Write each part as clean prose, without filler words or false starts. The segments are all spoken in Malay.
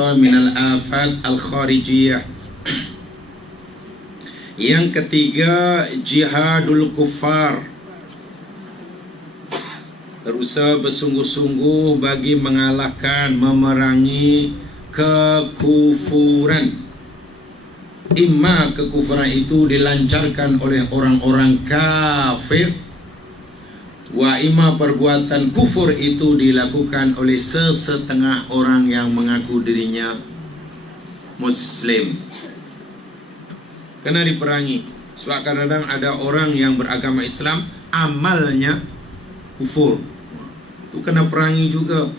syaitan minal afat al-kharijiyah. Yang ketiga, jihadul kuffar, berusaha bersungguh-sungguh bagi mengalahkan, memerangi kekufuran. Imma kekufuran itu dilancarkan oleh orang-orang kafir, wa imma perbuatan kufur itu dilakukan oleh sesetengah orang yang mengaku dirinya Muslim. Kena diperangi. Sebab kadang-kadang ada orang yang beragama Islam amalnya kufur, itu kena perangi juga.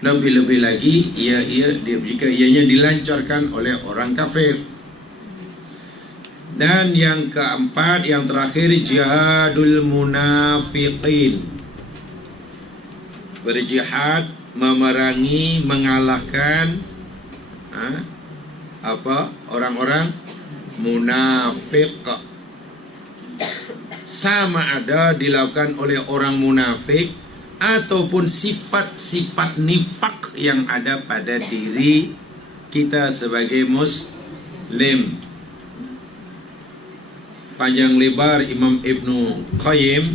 Lebih-lebih lagi jika ianya dilancarkan oleh orang kafir. Dan yang keempat, yang terakhir, jihadul munafiqin, berjihad memerangi, mengalahkan orang-orang munafik. Sama ada dilakukan oleh orang munafik ataupun sifat-sifat nifak yang ada pada diri kita sebagai Muslim. Panjang lebar Imam Ibnu Qayyim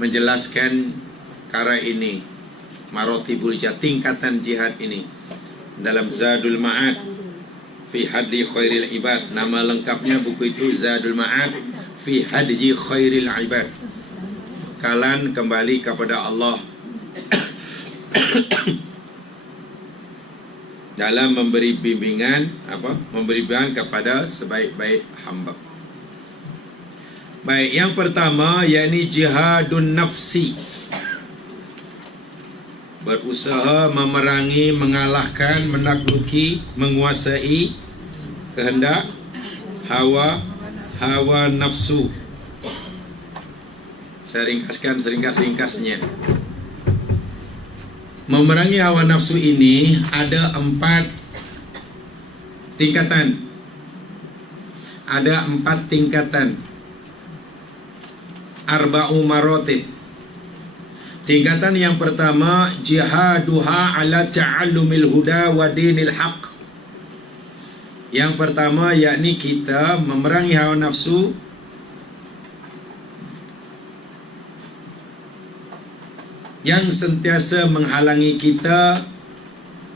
menjelaskan perkara ini, marotibul jihad, tingkatan jihad ini, dalam Zadul Ma'ad fi Hadi Khairil Ibad. Nama lengkapnya buku itu Zadul Ma'ad fi Hadi Khairil Ibad, bekalan kembali kepada Allah dalam memberi bimbingan kepada sebaik-baik hamba. Baik, yang pertama yakni jihadun nafsi, berusaha memerangi, mengalahkan, menakluki, menguasai kehendak hawa nafsu. Saya ringkaskan seringkas-ringkasnya. Memerangi hawa nafsu ini ada 4 tingkatan. Ada 4 tingkatan. Arba'u marotib. Tingkatan yang pertama, jihaduha ala ta'allumil huda wa dinil haq. Yang pertama yakni kita memerangi hawa nafsu yang sentiasa menghalangi kita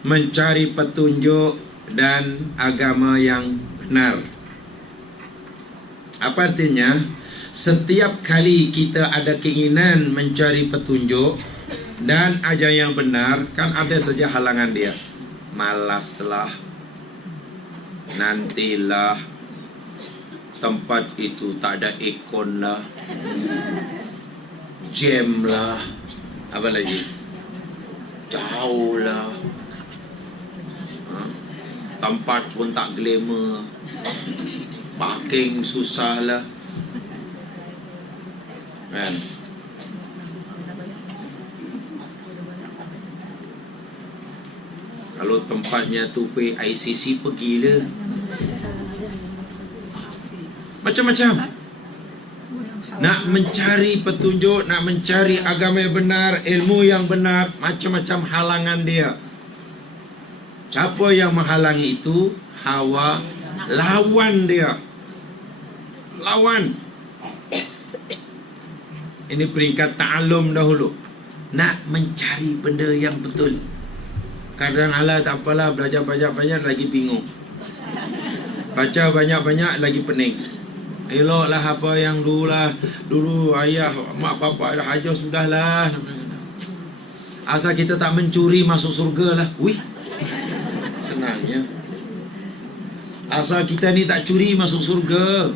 mencari petunjuk dan agama yang benar. Apa artinya? Setiap kali kita ada keinginan mencari petunjuk dan ajaran yang benar, kan ada saja halangan dia. Malaslah, nantilah, tempat itu tak ada ikon lah, jam lah, apa lagi, jauh lah, tempat pun tak glamour, parking susah lah, kan? Kalau tempatnya tu ICC, pergilah. Macam-macam. Nak mencari petunjuk, nak mencari agama yang benar, ilmu yang benar, macam-macam halangan dia. Siapa yang menghalangi itu? Hawa. Lawan dia. Lawan. Ini peringkat ta'alum dahulu. Nak mencari benda yang betul. Kadang alah tak apalah, belajar banyak-banyak lagi bingung, baca banyak-banyak lagi pening. Eloklah apa yang dulu ayah mak bapak dah ajar, sudahlah. Asal kita tak mencuri masuk surga lah. Wih, senangnya. Asal kita ni tak curi masuk surga.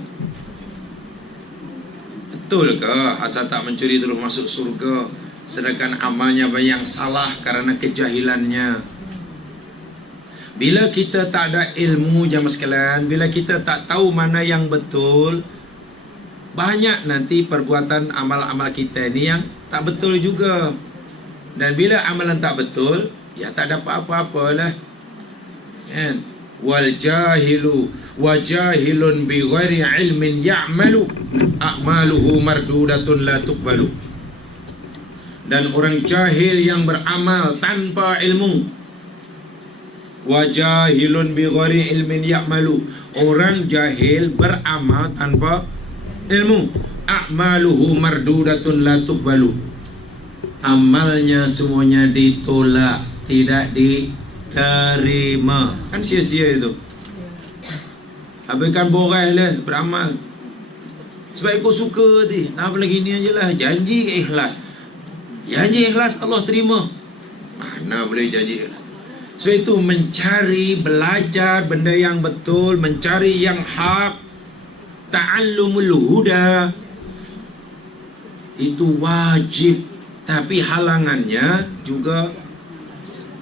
Betul ke asal tak mencuri terus masuk surga, sedangkan amalnya banyak yang salah karena kejahilannya? Bila kita tak ada ilmu, jamaah sekalian, bila kita tak tahu mana yang betul, banyak nanti perbuatan amal-amal kita ni yang tak betul juga. Dan bila amalan tak betul, ya tak dapat apa-apalah, kan? Wal jahilu wa jahilun bi ghairi ilmin ya'malu a'maluhu mardudatun la tuqbalu. Dan orang jahil yang beramal tanpa ilmu, Wa jahilun bi ghairi ilmin ya'malu. Orang jahil beramal tanpa ilmu. A'maluhu mardudatun la tuqbalu. Amalnya semuanya ditolak, tidak diterima. Kan sia-sia itu. Habiskan borai lah beramal. Sebab kau suka tadi. Apa lagi ni ajalah. Janji ikhlas. Janji ikhlas Allah terima. Mana boleh janji ikhlas. Sebab itu mencari, belajar benda yang betul, mencari yang hak, ta'allumul huda, itu wajib. Tapi halangannya juga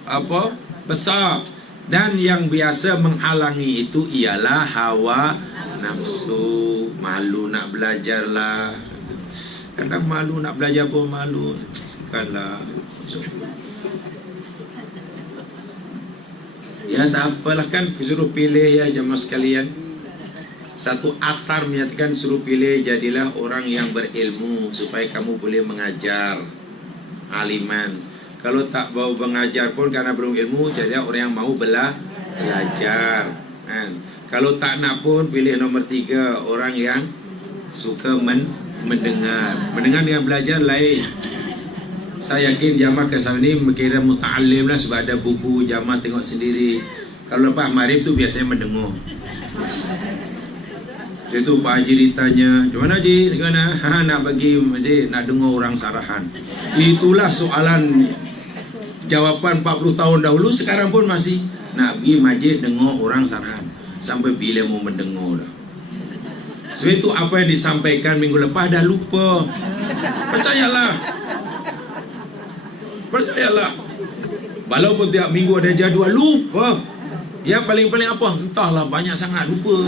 apa? Besar. Dan yang biasa menghalangi itu ialah hawa nafsu. Malu nak belajar lah. Kadang malu nak belajar pun malu. Sekarang ya tak apalah kan, suruh pilih ya jemaah sekalian. Satu atar menyatakan suruh pilih jadilah orang yang berilmu supaya kamu boleh mengajar aliman. Kalau tak mau mengajar pun karena belum ilmu, jadi orang yang mau belajar kan. Kalau tak nak pun pilih nomor 3, orang yang suka mendengar. Mendengar dengan belajar lain. Saya yakin jamaah kesal ni kira muta'alim lah, sebab ada buku jamaah tengok sendiri. Kalau lepas maghrib tu biasanya mendengar. Itu Pak Haji ditanya, "Di mana Haji? Di mana?" Nak bagi Haji, nak dengar orang sarahan. Itulah soalan jawapan 40 tahun dahulu, sekarang pun masih nak pergi masjid dengar orang sarahan. Sampai bila mau mendengar dah. Sebab itu apa yang disampaikan minggu lepas dah lupa. Percayalah. Walaupun tiap minggu ada jadual, lupa. Yang paling-paling apa? Entahlah, banyak sangat lupa.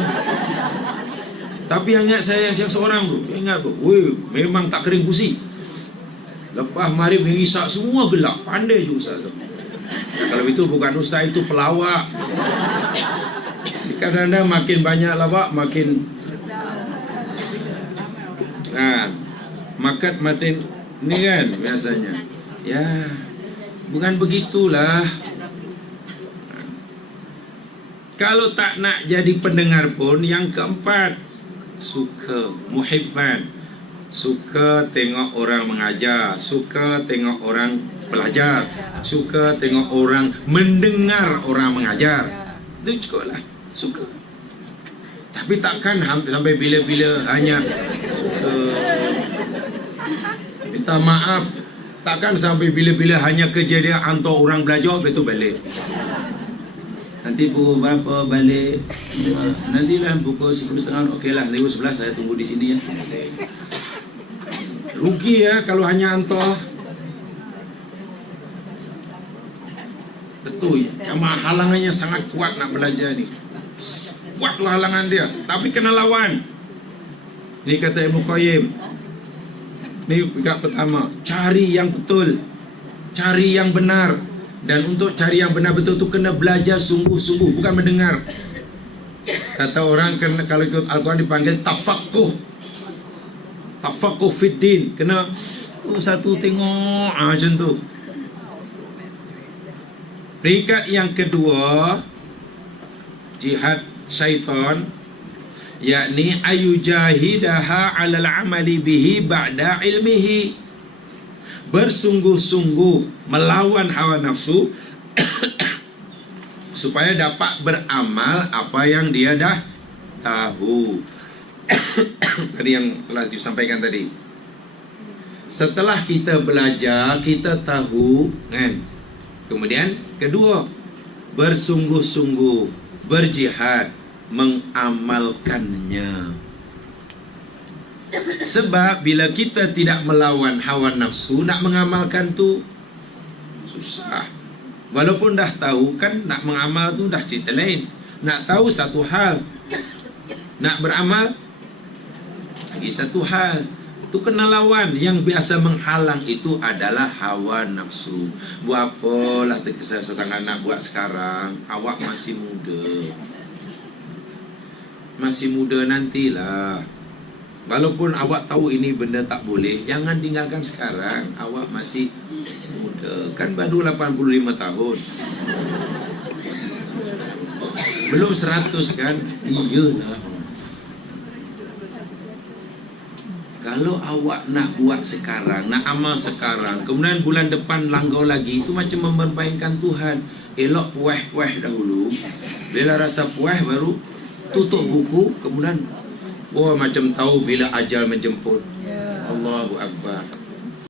Tapi yang ingat saya yang seorang tu, ingat tu, weh, memang tak kering kursi. Lepas maghrib hingga isyak semua gelap. Pandai je ustaz tu. Kalau itu bukan ustaz, itu pelawak. Kadang-kadang makin banyak lawak, makin makin ni kan biasanya. Ya, bukan begitulah. Kalau tak nak jadi pendengar pun, yang keempat, suka muhibban. Suka tengok orang mengajar, suka tengok orang belajar, suka tengok orang mendengar orang mengajar. Itu cukup lah, suka. Tapi takkan sampai bila-bila hanya minta maaf. Takkan sampai bila-bila hanya kejadian hantar orang belajar, betul balik. Nanti pukul berapa balik? Nantilah pukul 10.30. Okeylah, lewat 11 saya tunggu di sini ya. Rugi ya kalau hanya hantar. Betul, cuma halangannya sangat kuat nak belajar ni. Kuatlah halangan dia, tapi kena lawan. Ini kata Ibnu Qayyim. Ini peringkat pertama, cari yang betul, cari yang benar. Dan untuk cari yang benar betul tu kena belajar sungguh-sungguh, bukan mendengar. Kata orang kalau ikut Al-Quran dipanggil tafaqquh. Tafaqquh fiddin. Kena satu tengok macam tu. Peringkat yang kedua, jihad syaitan, yakni ayujahidaha 'alal 'amali bihi ba'da ilmihi. Bersungguh-sungguh melawan hawa nafsu supaya dapat beramal apa yang dia dah tahu. Tadi yang telah disampaikan tadi. Setelah kita belajar, kita tahu kan. Kemudian kedua, bersungguh-sungguh berjihad mengamalkannya. Sebab bila kita tidak melawan hawa nafsu, nak mengamalkan tu susah. Walaupun dah tahu kan, nak mengamal tu dah cerita lain. Nak tahu satu hal, nak beramal lagi satu hal. Tu kena lawan. Yang biasa menghalang itu adalah hawa nafsu. Buat apalah tergesa-gesa sangat nak buat sekarang. Awak masih muda. Masih muda, nantilah. Walaupun awak tahu ini benda tak boleh, jangan tinggalkan sekarang. Awak masih muda. Kan baru 85 tahun. Belum 100 kan? Iyalah. Kalau awak nak buat sekarang, nak amal sekarang, kemudian bulan depan langgau lagi, itu macam mempermainkan Tuhan. Elok pueh-pueh dahulu. Bila rasa pueh baru tutup buku, kemudian macam tahu bila ajal menjemput. Allahu Akbar.